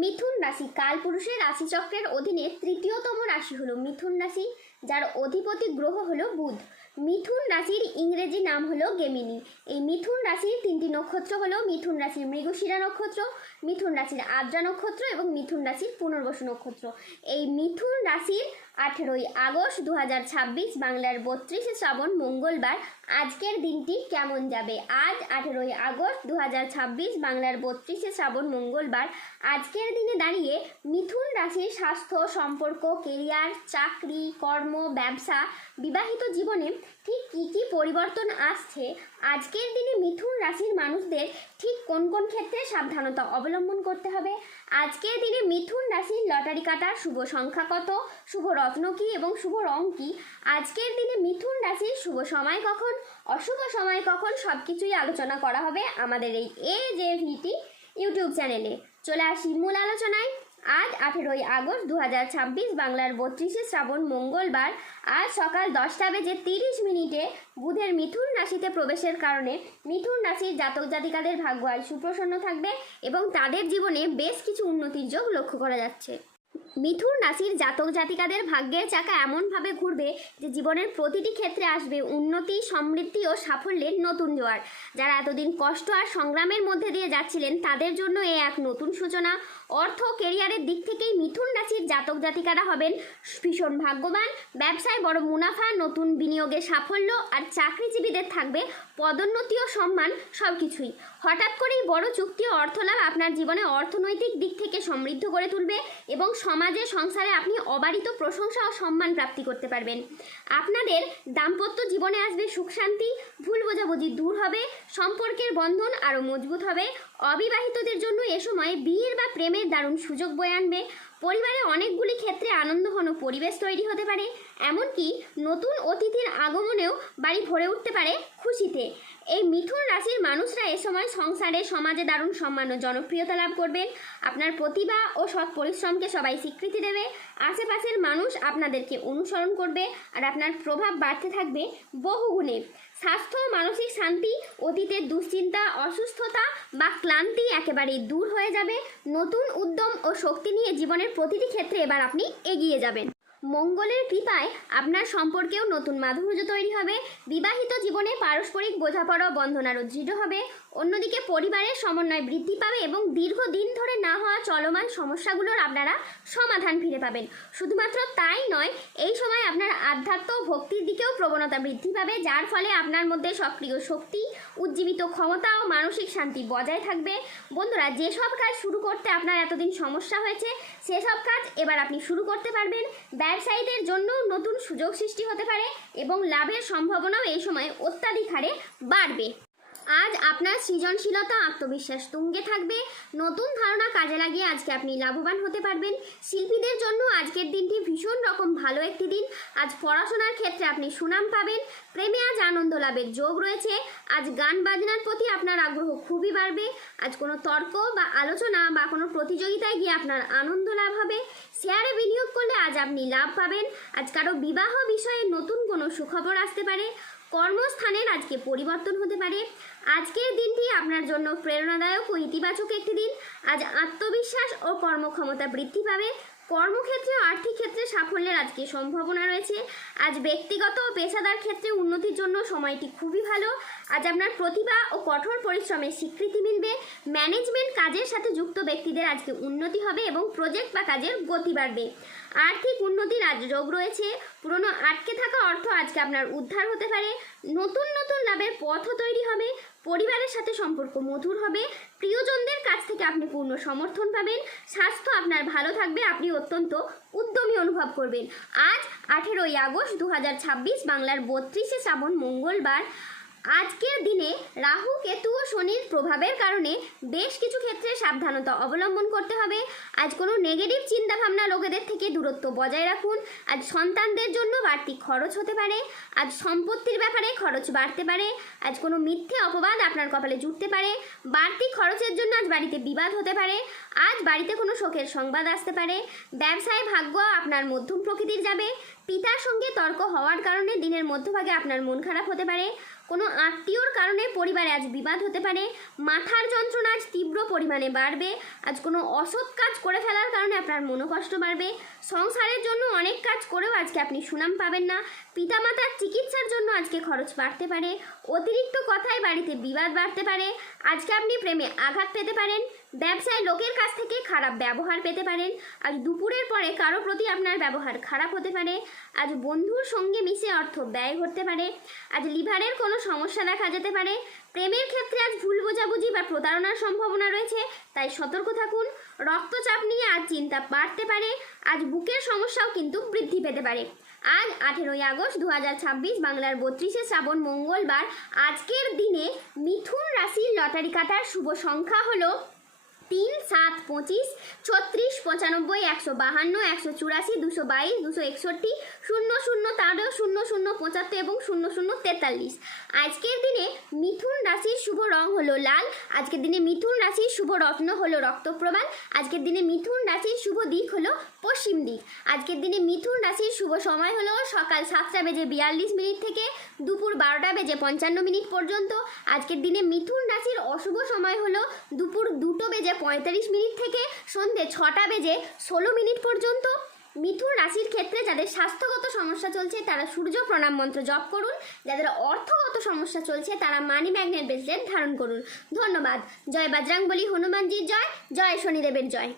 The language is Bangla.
মিথুন রাশি কালপুরুষের রাশিচক্রের অধীনে তৃতীয়তম রাশি হলো মিথুন রাশি, যার অধিপতি গ্রহ হলো বুধ। মিথুন রাশির ইংরেজি নাম হলো গেমিনি। এই মিথুন রাশির তিনটি নক্ষত্র হলো মিথুন রাশির মৃগশিরা নক্ষত্র, মিথুন রাশির আদ্রা নক্ষত্র এবং মিথুন রাশির পুনর্বসু নক্ষত্র। এই মিথুন রাশির 18ই আগস্ট 2026 বাংলার 32শে শ্রাবণ মঙ্গলবার আজকের দিনটি কেমন যাবে। আজ 18ই আগস্ট 2026 বাংলার 32শে শ্রাবণ মঙ্গলবার আজকের দিনে দাঁড়িয়ে মিথুন রাশির স্বাস্থ্য, সম্পর্ক, কেরিয়ার, চাকরি, কর্ম, ব্যবসা, বিবাহিত জীবনে ঠিক কী কী পরিবর্তন আসছে, আজকের দিনে মিথুন রাশির মানুষদের ঠিক কোন কোন ক্ষেত্রে সাবধানতা অবলম্বন করতে হবে, আজকের দিনে মিথুন রাশির লটারি কাটার শুভ সংখ্যা কত, শুভ রত্ন কী এবং শুভ রং কী, আজকের দিনে মিথুন রাশির শুভ সময় কখন, অশুভ সময় কখন, সব কিছুই আলোচনা করা হবে আমাদের এই AJVT ইউটিউব চ্যানেলে। চলে আসি মূল আলোচনায়। আজ 18ই আগস্ট 2026 বাংলার 32শে শ্রাবণ মঙ্গলবার আজ সকাল 10:30 বুধের মিথুন রাশিতে প্রবেশের কারণে মিথুন রাশির জাতক জাতিকাদের ভাগ্য আজ সুপ্রসন্ন থাকবে এবং তাদের জীবনে বেশ কিছু উন্নতির যোগ লক্ষ্য করা যাচ্ছে। মিথুন রাশির জাতক জাতিকাদের ভাগ্যের চাকা এমনভাবে ঘুরবে যে জীবনের প্রতিটি ক্ষেত্রে আসবে উন্নতি, সমৃদ্ধি ও সাফল্যের নতুন জোয়ার। যারা এতদিন কষ্ট আর সংগ্রামের মধ্যে দিয়ে যাচ্ছিলেন তাদের জন্য এ এক নতুন সূচনা। অর্থ, কেরিয়ারের দিক থেকেই মিথুন রাশির জাতক জাতিকারা হবেন ভীষণ ভাগ্যবান। ব্যবসায় বড় মুনাফা, নতুন বিনিয়োগে সাফল্য আর চাকরিজীবীদের থাকবে পদোন্নতি ও সম্মান, সব কিছুই। হঠাৎ করেই বড় চুক্তি ও অর্থলাভ আপনার জীবনে অর্থনৈতিক দিক থেকে সমৃদ্ধ করে তুলবে এবং সমাজে, সংসারে আপনি অবারিত প্রশংসা ও সম্মান প্রাপ্তি করতে পারবেন। আপনাদের দাম্পত্য জীবনে আসবে সুখ শান্তি, ভুল বোঝাবুঝি দূর হবে, সম্পর্কের বন্ধন আরও মজবুত হবে। অবিবাহিতদের জন্য এ সময় বিয়ের বা প্রেমের দারুণ সুযোগ বয়ে আনবে। পরিবারে অনেকগুলি ক্ষেত্রে আনন্দঘন পরিবেশ তৈরি হতে পারে, এমনকি নতুন অতিথির আগমনেও বাড়ি ভরে উঠতে পারে খুশিতে। এই মিথুন রাশির মানুষরা এ সময় সংসারে, সমাজে দারুণ সম্মান ও জনপ্রিয়তা লাভ করবেন। আপনার প্রতিভা ও সৎ পরিশ্রমকে সবাই স্বীকৃতি দেবে। আশেপাশের মানুষ আপনাদেরকে অনুসরণ করবে আর আপনার প্রভাব বাড়তে থাকবে বহুগুণে। স্বাস্থ্য, মানসিক শান্তি, অতীতের দুশ্চিন্তা, অসুস্থতা বা ক্লান্তি একেবারেই দূর হয়ে যাবে। নতুন উদ্যম ও শক্তি নিয়ে জীবনের প্রতিটি ক্ষেত্রে এবার আপনি এগিয়ে যাবেন। মঙ্গলের কৃপায় আপনার সম্পর্কেও নতুন মাধুর্য তৈরি হবে। বিবাহিত জীবনে পারস্পরিক বোঝাপড়া ও বন্ধন আরও দৃঢ় হবে। অন্যদিকে পরিবারের সমন্বয় বৃদ্ধি পাবে এবং দীর্ঘদিন ধরে না হওয়া চলমান সমস্যাগুলোর আপনারা সমাধান ফিরে পাবেন। শুধুমাত্র তাই নয়, এই সময় আপনার আধ্যাত্ম ও ভক্তির দিকেও প্রবণতা বৃদ্ধি পাবে, যার ফলে আপনার মধ্যে সক্রিয় শক্তি, উজ্জীবিত ক্ষমতা ও মানসিক শান্তি বজায় থাকবে। বন্ধুরা, যেসব কাজ শুরু করতে আপনার এতদিন সমস্যা হয়েছে সেসব কাজ এবার আপনি শুরু করতে পারবেন। ব্যবসায়ীদের জন্য নতুন সুযোগ সৃষ্টি হতে পারে এবং লাভের সম্ভাবনাও এই সময় অত্যাধিক হারে বাড়বে। আজ আপনার সৃজনশীলতা, আত্মবিশ্বাস তুঙ্গে থাকবে। নতুন ধারণা কাজে লাগিয়ে আজকে আপনি লাভবান হতে পারবেন। শিল্পীদের জন্য আজকের দিনটি ভীষণ রকম ভালো একটি দিন। আজ পড়াশোনার ক্ষেত্রে আপনি সুনাম পাবেন। প্রেমে আজ আনন্দ লাভের যোগ রয়েছে। আজ গান বাজনার প্রতি আপনার আগ্রহ খুবই বাড়বে। আজ কোনো তর্ক বা আলোচনা বা কোনো প্রতিযোগিতায় গিয়ে আপনার আনন্দ লাভ হবে। শেয়ারে বিনিয়োগ করলে আজ আপনি লাভ পাবেন। আজ কারো বিবাহ বিষয়ে নতুন কোনো সুখবর আসতে পারে। কর্মস্থানের আজকে পরিবর্তন হতে পারে। আজকের দিনটি আপনার জন্য প্রেরণাদায়ক ও ইতিবাচক একটি দিন। আজ আত্মবিশ্বাস ও কর্মক্ষমতা বৃদ্ধি পাবে। কর্মক্ষেত্রে ও আর্থিক ক্ষেত্রে সাফল্যের আজকে সম্ভাবনা রয়েছে। আজ ব্যক্তিগত ও পেশাদার ক্ষেত্রে উন্নতির জন্য সময়টি খুবই ভালো। আজ আপনার প্রতিভা ও কঠোর পরিশ্রমের স্বীকৃতি মিলবে। ম্যানেজমেন্ট কাজের সাথে যুক্ত ব্যক্তিদের আজকে উন্নতি হবে এবং প্রজেক্ট বা কাজের গতি বাড়বে। আর্থিক উন্নতির আজ যোগ রয়েছে। পুরনো আটকে থাকা অর্থ আজকে আপনার উদ্ধার হতে পারে। নতুন নতুন লাভের পথও তৈরি হবে। পরিবারের সাথে সম্পর্ক মধুর হবে। প্রিয়জনদের কাছ থেকে আপনি পূর্ণ সমর্থন পাবেন। স্বাস্থ্য আপনার ভালো থাকবে। আপনি অত্যন্ত উদ্যমী অনুভব করবেন। আজ 18ই আগস্ট 2026 বাংলার 32শে শ্রাবণ মঙ্গলবার আজকের দিনে রাহু, কেতু ও শনির প্রভাবের কারণে বেশ কিছু ক্ষেত্রে সাবধানতা অবলম্বন করতে হবে। আজ কোনো নেগেটিভ চিন্তাভাবনা লোকেদের থেকে দূরত্ব বজায় রাখুন। আজ সন্তানদের জন্য বাড়তি খরচ হতে পারে। আজ সম্পত্তির ব্যাপারে খরচ বাড়তে পারে। আজ কোনো মিথ্যে অপবাদ আপনার কপালে জুটতে পারে। বাড়তি খরচের জন্য আজ বাড়িতে বিবাদ হতে পারে। আজ বাড়িতে কোনো শোকের সংবাদ আসতে পারে। ব্যবসায় ভাগ্য আপনার মধ্যম প্রকৃতির যাবে। পিতার সঙ্গে তর্ক হওয়ার কারণে দিনের মধ্যভাগে আপনার মন খারাপ হতে পারে। কোনো আত্মীয়র কারণে পরিবারে আজ বিবাদ হতে পারে। মাথার যন্ত্রণা আজ তীব্র পরিমাণে বাড়বে। আজ কোনো অসৎ কাজ করে ফেলার কারণে আপনার মনোকষ্ট বাড়বে। সংসারের জন্য অনেক কাজ করেও আজকে আপনি সুনাম পাবেন না। পিতামাতার চিকিৎসার জন্য আজকে খরচ বাড়তে পারে। অতিরিক্ত কথায় বাড়িতে বিবাদ বাড়তে পারে। আজকে আপনি প্রেমে আঘাত পেতে পারেন। ব্যবসায় লোকের কাছ থেকে খারাপ ব্যবহার পেতে পারেন। আজ দুপুরের পরে কারো প্রতি আপনার ব্যবহার খারাপ হতে পারে। আজ বন্ধুর সঙ্গে মিশে অর্থ ব্যয় করতে পারে। আজ লিভারের কোনো সমস্যা দেখা যেতে পারে। প্রেমের ক্ষেত্রে আজ ভুল বোঝাবুঝি বা প্রতারণার সম্ভাবনা রয়েছে, তাই সতর্ক থাকুন। রক্তচাপ নিয়ে আজ চিন্তা বাড়তে পারে। আজ বুকের সমস্যাও কিন্তু বৃদ্ধি পেতে পারে। আজ 18ই আগস্ট 2026 বাংলার 32শে শ্রাবণ মঙ্গলবার। আজকের দিনে মিথুন রাশির লটারি কাটার শুভ সংখ্যা হলো 3, 7, 25, 36, 95, 152, 184, 222, 261, 00, 13, 00, 75 এবং 00, 43। আজকের দিনে মিথুন রাশির শুভ রং হলো লাল। আজকের দিনে মিথুন রাশির শুভ রত্ন হলো রক্তপ্রবাল। আজকের দিনে মিথুন রাশির শুভ দিক হলো পশ্চিম দিক। আজকের দিনে মিথুন রাশির শুভ সময় হলো সকাল 7:42 থেকে দুপুর 12:55 পর্যন্ত। আজকের দিনে মিথুন রাশির অশুভ সময় হলো দুপুর 2:45 থেকে সন্ধ্যে 6:16 পর্যন্ত। মিথুন রাশির ক্ষেত্রে যাদের স্বাস্থ্যগত সমস্যা চলছে তারা সূর্য প্রণাম মন্ত্র জপ করুন। যাদের অর্থগত সমস্যা চলছে তারা মানি ম্যাগনেট ব্রেসলেট ধারণ করুন। ধন্যবাদ। জয় বজরংবলী, হনুমানজির জয়, জয় শনিদেবের জয়।